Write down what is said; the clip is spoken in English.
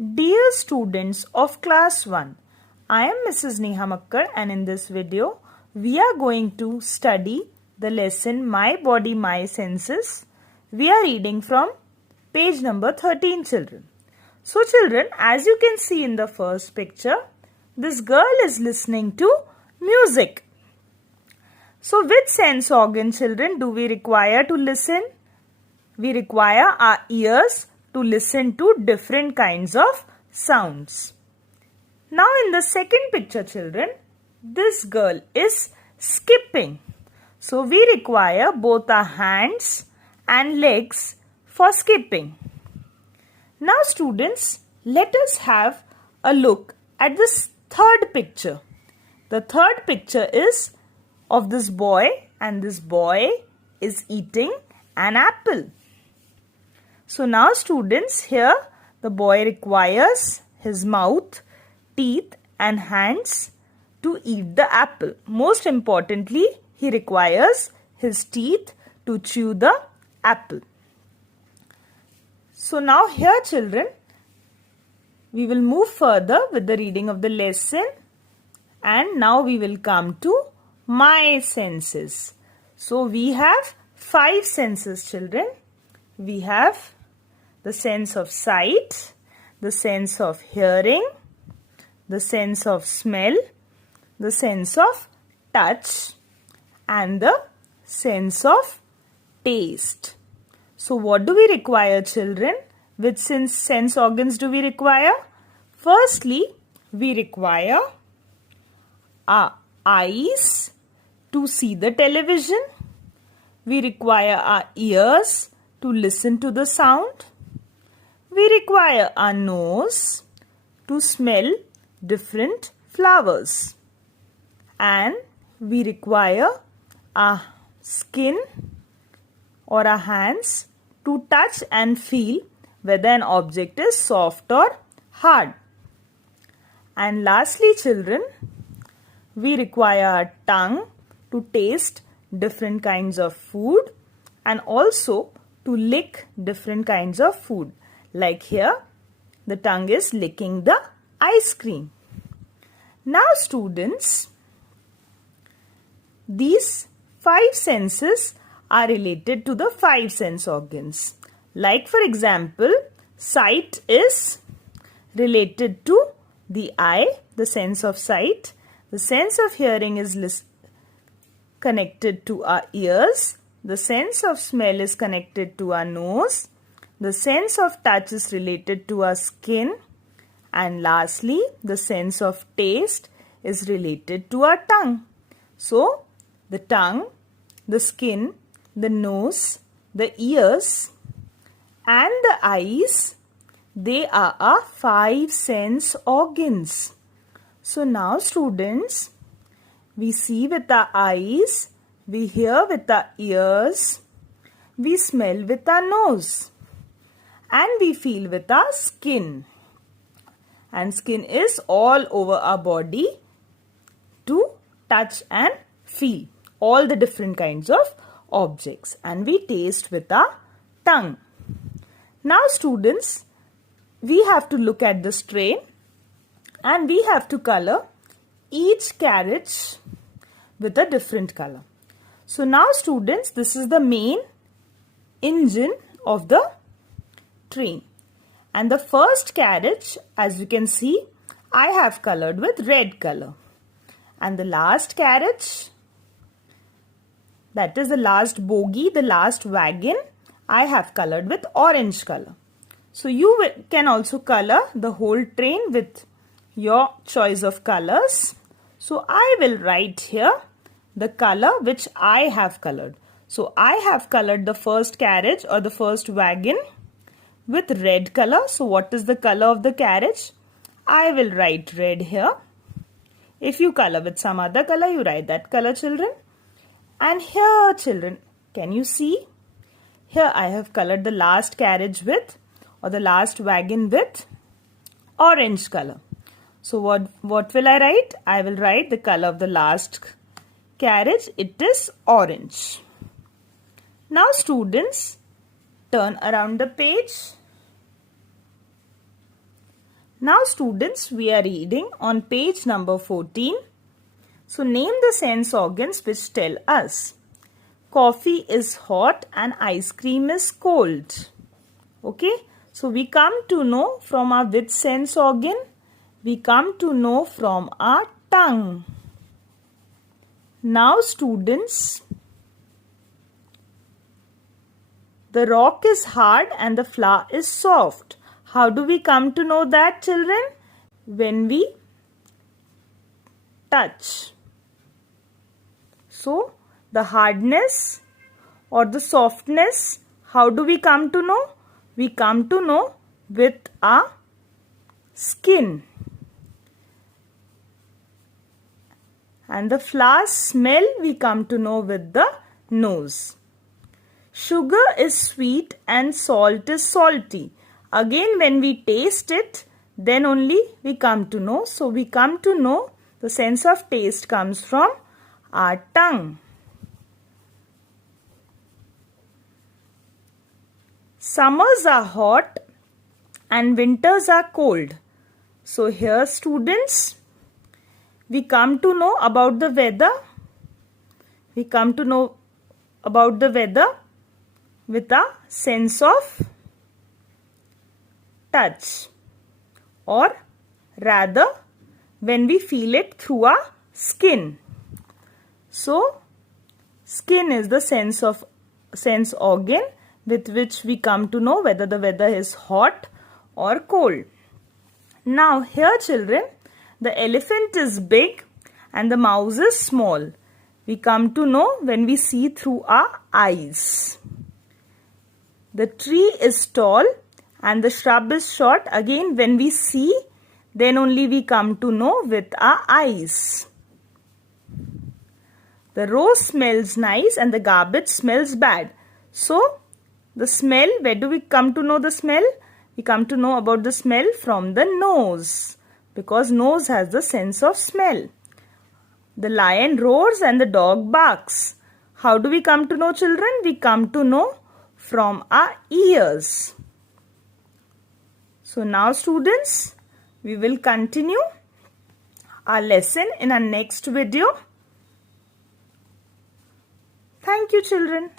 Dear students of class 1, I am Mrs. Neha Makkar and in this video we are going to study the lesson My Body, My Senses. We are reading from page number 13 children. So children, as you can see in the first picture, this girl is listening to music. So which sense organ children do we require to listen? We require our ears to listen to different kinds of sounds. Now in the second picture children, this girl is skipping. So we require both our hands and legs for skipping. Now students, let us have a look at this third picture. The third picture is of this boy and this boy is eating an apple. So now students, here the boy requires his mouth, teeth and hands to eat the apple. Most importantly, he requires his teeth to chew the apple. So now here children, we will move further with the reading of the lesson and now we will come to my senses. So we have 5 senses children. We have the sense of sight, the sense of hearing, the sense of smell, the sense of touch and the sense of taste. So what do we require children? Which sense organs do we require? Firstly, we require our eyes to see the television. We require our ears to listen to the sound. We require our nose to smell different flowers. And we require our skin or our hands to touch and feel whether an object is soft or hard. And lastly children, we require our tongue to taste different kinds of food and also to lick different kinds of food. Like here, the tongue is licking the ice cream. Now students, these 5 senses are related to the 5 sense organs. Like for example, sight is related to the eye, the sense of sight. The sense of hearing is connected to our ears. The sense of smell is connected to our nose. The sense of touch is related to our skin. And lastly, the sense of taste is related to our tongue. So, the tongue, the skin, the nose, the ears and the eyes, they are our 5 sense organs. So now students, we see with our eyes, we hear with our ears, we smell with our nose and we feel with our skin. And skin is all over our body to touch and feel all the different kinds of objects. And we taste with our tongue. Now students, we have to look at this train and we have to color each carriage with a different color. So now students, this is the main engine of the train. And the first carriage, as you can see, I have colored with red color. And the last carriage, that is the last bogie, the last wagon, I have colored with orange color. So you can also color the whole train with your choice of colors. So I will write here the color which I have colored. So I have colored the first carriage or the first wagon with red color. So what is the color of the carriage? I will write red here. If you color with some other color, you write that color children. And here children, can you see? Here I have colored the last carriage with or the last wagon with orange color. So what will I write? I will write the color of the last carriage. It is orange. Now students, turn around the page. Now students, we are reading on page number 14. So name the sense organs which tell us. Coffee is hot and ice cream is cold. Okay. So we come to know from our which sense organ? We come to know from our tongue. Now students, the rock is hard and the flour is soft. How do we come to know that, children? When we touch. So, the hardness or the softness, how do we come to know? We come to know with our skin. And the flour smell we come to know with the nose. Sugar is sweet and salt is salty. Again, when we taste it, then only we come to know. So, we come to know the sense of taste comes from our tongue. Summers are hot and winters are cold. So, here students, we come to know about the weather. We come to know about the weather with a sense of touch, or rather when we feel it through our skin. So, skin is the sense organ with which we come to know whether the weather is hot or cold. Now here children, the elephant is big and the mouse is small. We come to know when we see through our eyes. The tree is tall and the shrub is short. Again, when we see, then only we come to know with our eyes. The rose smells nice and the garbage smells bad. So, the smell, where do we come to know the smell? We come to know about the smell from the nose, because nose has the sense of smell. The lion roars and the dog barks. How do we come to know, children? We come to know from our ears. So now students, we will continue our lesson in our next video. Thank you children.